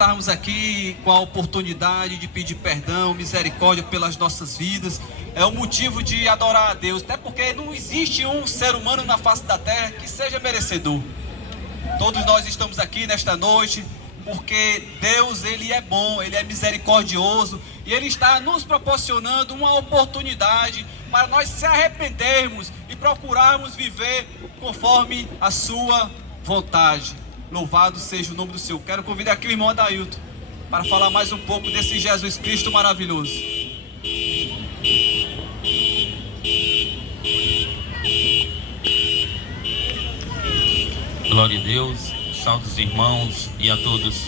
Estarmos aqui com a oportunidade de pedir perdão, misericórdia pelas nossas vidas, é um motivo de adorar a Deus, até porque não existe um ser humano na face da terra que seja merecedor. Todos nós estamos aqui nesta noite porque Deus, Ele é bom, Ele é misericordioso e Ele está nos proporcionando uma oportunidade para nós se arrependermos e procurarmos viver conforme a sua vontade. Louvado seja o nome do Senhor. Quero convidar aqui o irmão Adailton para falar mais um pouco desse Jesus Cristo maravilhoso. Glória a Deus, salve os irmãos e a todos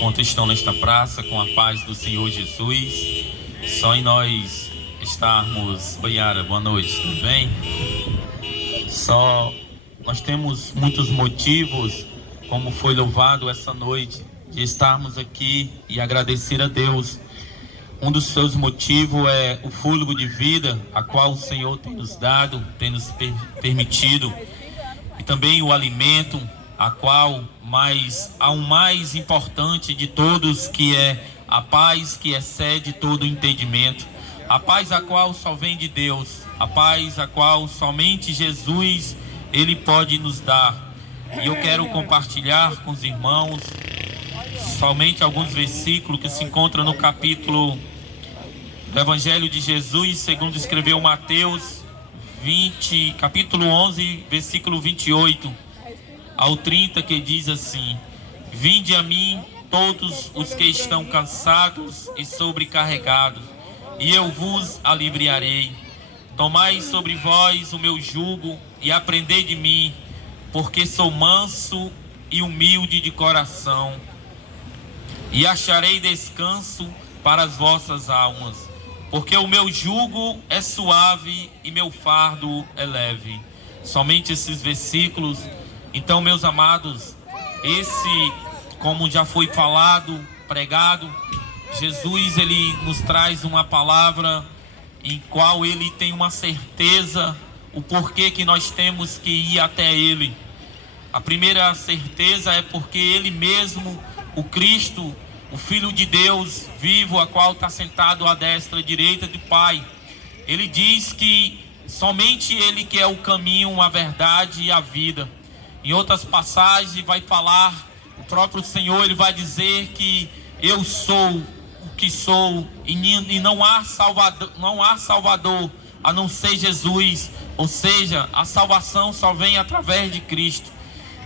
quanto estão nesta praça com a paz do Senhor Jesus. Só em nós estarmos, Baiara, boa noite, tudo bem? Nós temos muitos motivos, como foi louvado essa noite, de estarmos aqui e agradecer a Deus. Um dos seus motivos é o fôlego de vida, a qual o Senhor tem nos dado, tem nos permitido, e também o alimento, a qual há um mais importante de todos, que é a paz que excede todo entendimento, a paz a qual só vem de Deus, a paz a qual somente Jesus Ele pode nos dar. E eu quero compartilhar com os irmãos somente alguns versículos que se encontram no capítulo do Evangelho de Jesus, segundo escreveu Mateus 20, capítulo 11, versículo 28 ao 30, que diz assim: Vinde a mim todos os que estão cansados e sobrecarregados, e eu vos aliviarei. Tomai sobre vós o meu jugo e aprendei de mim, porque sou manso e humilde de coração, e acharei descanso para as vossas almas, porque o meu jugo é suave e meu fardo é leve. Somente esses versículos. Então, meus amados, como já foi falado, pregado, Jesus, Ele nos traz uma palavra em qual Ele tem uma certeza, o porquê que nós temos que ir até Ele. A primeira certeza é porque Ele mesmo, o Cristo, o Filho de Deus vivo, a qual está sentado à destra e direita do Pai, Ele diz que somente Ele que é o caminho, a verdade e a vida. Em outras passagens vai falar, o próprio Senhor, Ele vai dizer que eu sou o que sou, e não há Salvador a não ser Jesus. Ou seja, a salvação só vem através de Cristo.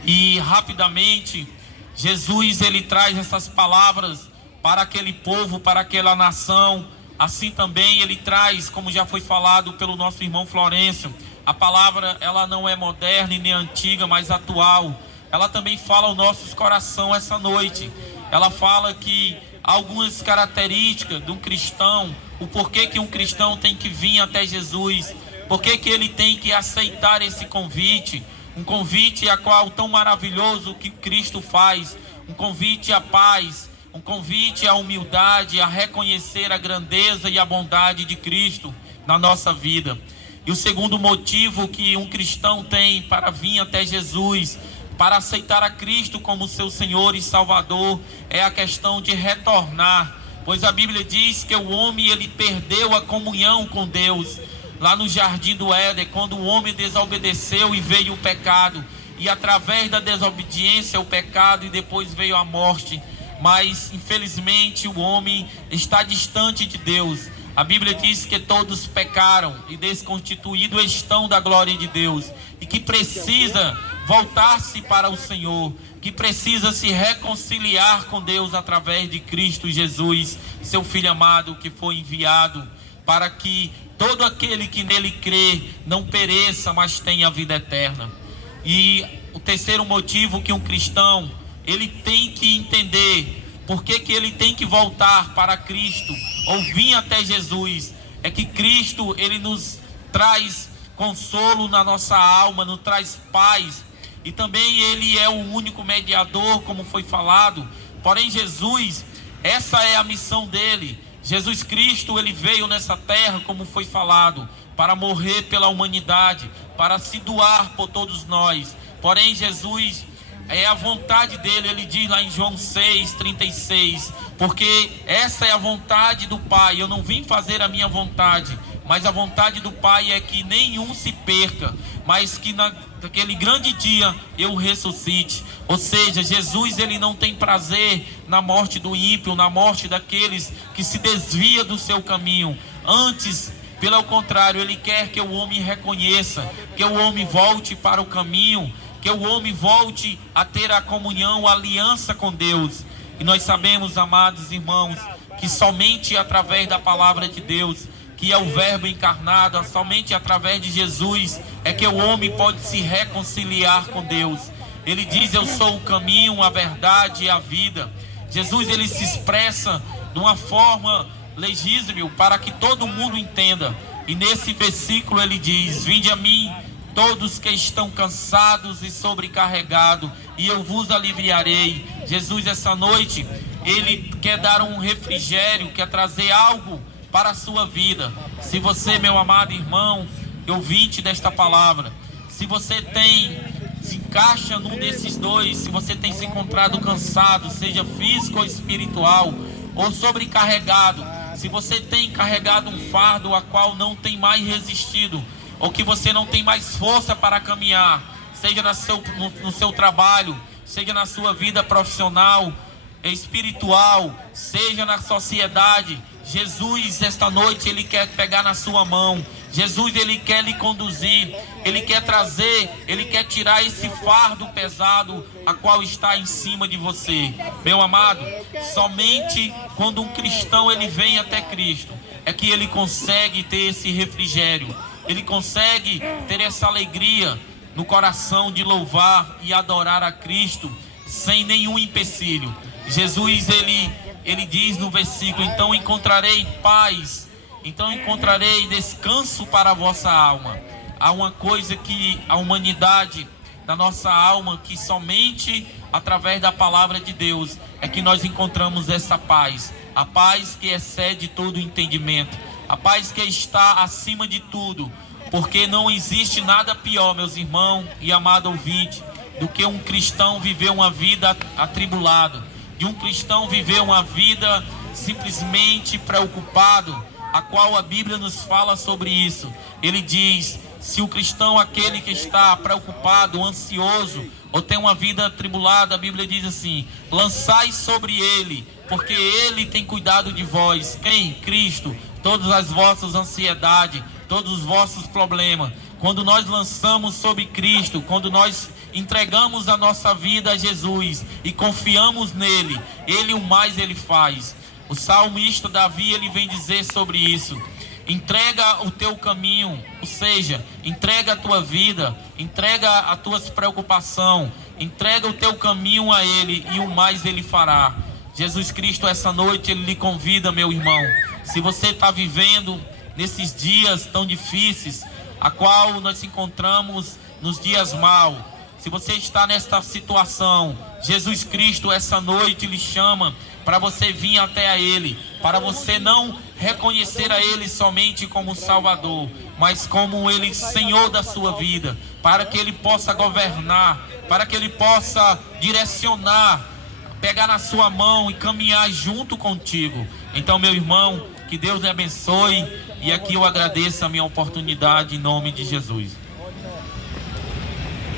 E rapidamente Jesus, Ele traz essas palavras para aquele povo, para aquela nação. Assim também Ele traz, como já foi falado pelo nosso irmão Florencio, a palavra, ela não é moderna e nem antiga, mas atual. Ela também fala aos nossos corações essa noite. Ela fala que algumas características de um cristão, o porquê que um cristão tem que vir até Jesus, porquê que ele tem que aceitar esse convite. Um convite a qual tão maravilhoso que Cristo faz, um convite à paz, um convite à humildade, a reconhecer a grandeza e a bondade de Cristo na nossa vida. E o segundo motivo que um cristão tem para vir até Jesus, para aceitar a Cristo como seu Senhor e Salvador, é a questão de retornar, pois a Bíblia diz que o homem, ele perdeu a comunhão com Deus. Lá no jardim do Éden, quando o homem desobedeceu e veio o pecado, e através da desobediência o pecado, e depois veio a morte. Mas infelizmente o homem está distante de Deus. A Bíblia diz que todos pecaram e desconstituídos estão da glória de Deus, e que precisa voltar-se para o Senhor, que precisa se reconciliar com Deus através de Cristo Jesus, seu Filho amado, que foi enviado para que todo aquele que nele crê não pereça, mas tenha a vida eterna. E o terceiro motivo que um cristão, ele tem que entender, porque que ele tem que voltar para Cristo, ou vir até Jesus, é que Cristo, ele nos traz consolo na nossa alma, nos traz paz, e também ele é o único mediador, como foi falado. Porém Jesus, essa é a missão dele. Jesus Cristo, ele veio nessa terra, como foi falado, para morrer pela humanidade, para se doar por todos nós. Porém Jesus, é a vontade dele. Ele diz lá em João 6:36, porque essa é a vontade do Pai. Eu não vim fazer a minha vontade, mas a vontade do Pai é que nenhum se perca, mas que naquele grande dia eu ressuscite. Ou seja, Jesus, ele não tem prazer na morte do ímpio, na morte daqueles que se desvia do seu caminho. Antes, pelo contrário, ele quer que o homem reconheça, que o homem volte para o caminho, que o homem volte a ter a comunhão, a aliança com Deus. E nós sabemos, amados irmãos, que somente através da palavra de Deus, que é o verbo encarnado, somente através de Jesus é que o homem pode se reconciliar com Deus. Ele diz: eu sou o caminho, a verdade e a vida. Jesus, ele se expressa de uma forma legível para que todo mundo entenda. E nesse versículo ele diz: vinde a mim todos que estão cansados e sobrecarregados, e eu vos aliviarei. Jesus, essa noite, ele quer dar um refrigério, quer trazer algo para a sua vida. Se você, meu amado irmão, ouvinte desta palavra, se você se encaixa num desses dois, se você tem se encontrado cansado, seja físico ou espiritual, ou sobrecarregado, se você tem carregado um fardo a qual não tem mais resistido, ou que você não tem mais força para caminhar, seja no seu trabalho, seja na sua vida profissional, espiritual, seja na sociedade, Jesus, esta noite, ele quer pegar na sua mão. Jesus, ele quer lhe conduzir, ele quer trazer, ele quer tirar esse fardo pesado a qual está em cima de você. Meu amado, somente quando um cristão ele vem até Cristo é que ele consegue ter esse refrigério, ele consegue ter essa alegria no coração de louvar e adorar a Cristo sem nenhum empecilho. Jesus, ele diz no versículo: então encontrarei paz, então encontrarei descanso para a vossa alma. Há uma coisa que a humanidade da nossa alma, que somente através da palavra de Deus é que nós encontramos essa paz, a paz que excede todo o entendimento, a paz que está acima de tudo, porque não existe nada pior, meus irmãos e amado ouvinte, do que um cristão viver uma vida atribulado, de um cristão viver uma vida simplesmente preocupado, a qual a Bíblia nos fala sobre isso. Ele diz: se o cristão, aquele que está preocupado, ansioso, ou tem uma vida atribulada, a Bíblia diz assim: lançai sobre ele, porque ele tem cuidado de vós. Quem? Cristo. Todas as vossas ansiedades, todos os vossos problemas, quando nós lançamos sobre Cristo, quando nós entregamos a nossa vida a Jesus e confiamos nele, ele o mais ele faz. O salmista Davi, ele vem dizer sobre isso: entrega o teu caminho, ou seja, entrega a tua vida, entrega as tuas preocupações, entrega o teu caminho a ele e o mais ele fará. Jesus Cristo, essa noite, ele lhe convida, meu irmão, se você está vivendo nesses dias tão difíceis, a qual nós encontramos nos dias maus, se você está nesta situação, Jesus Cristo essa noite lhe chama para você vir até a Ele, para você não reconhecer a Ele somente como Salvador, mas como Ele Senhor da sua vida, para que Ele possa governar, para que Ele possa direcionar, pegar na sua mão e caminhar junto contigo. Então, meu irmão, que Deus lhe abençoe, e aqui eu agradeço a minha oportunidade em nome de Jesus.